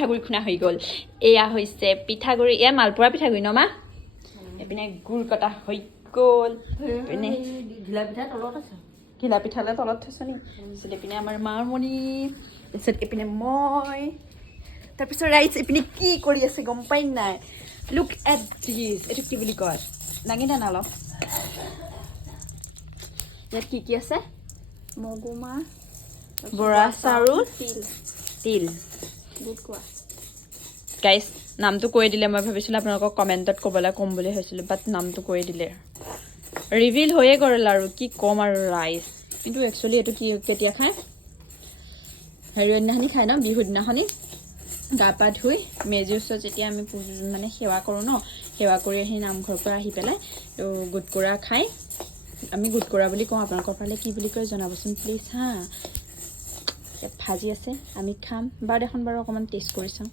পিঠাগুড়ি খুনা হৈ গ'ল এয়া হৈছে পিঠাগুড়ি এয়া মালপোৱা পিঠাগুড়ি ন মা এপিনে গুড় কটা হৈ গ'ল এপিনে ঘিলা পিঠালে তলত থৈছো নি তাৰপিছত এপিনে আমাৰ মাৰমণি তাৰপিছত এপিনে মই তাৰপিছত ৰাইজ এপিনে কি কৰি আছে গম পাই নাই লুক এট দিছ এইটো কি বুলি কয় দাঙি দানা অলপ ইয়াত কি আছে মগুমাহ বৰা চাউল তিল গাইজ নামটো কৈ দিলে মই ভাবিছিলোঁ আপোনালোকক কমেণ্টত ক'বলৈ ক'ম বুলি ভাবিছিলোঁ বাট নামটো কৈ দিলে ৰিভিল হৈয়ে গ'ল আৰু কি ক'ম আৰু ৰাইজ কিন্তু একচুৱেলি এইটো কি কেতিয়া খায় হেৰিৰ দিনাখনি খায় ন বিহুৰ দিনাখনি গা পা ধুই মেজিৰ ওচৰত যেতিয়া আমি মানে সেৱা কৰোঁ ন সেৱা কৰি আহি নামঘৰৰ পৰা আহি পেলাই গোটকুৰা খাই আমি গোটকুৰা বুলি কওঁ আপোনালোকৰ ফালে কি বুলি কয় জনাবচোন প্লিজ হা ভাজি আছে আমি খাম বাৰু এখন বাৰু অকণমান টেষ্ট কৰি চাওঁ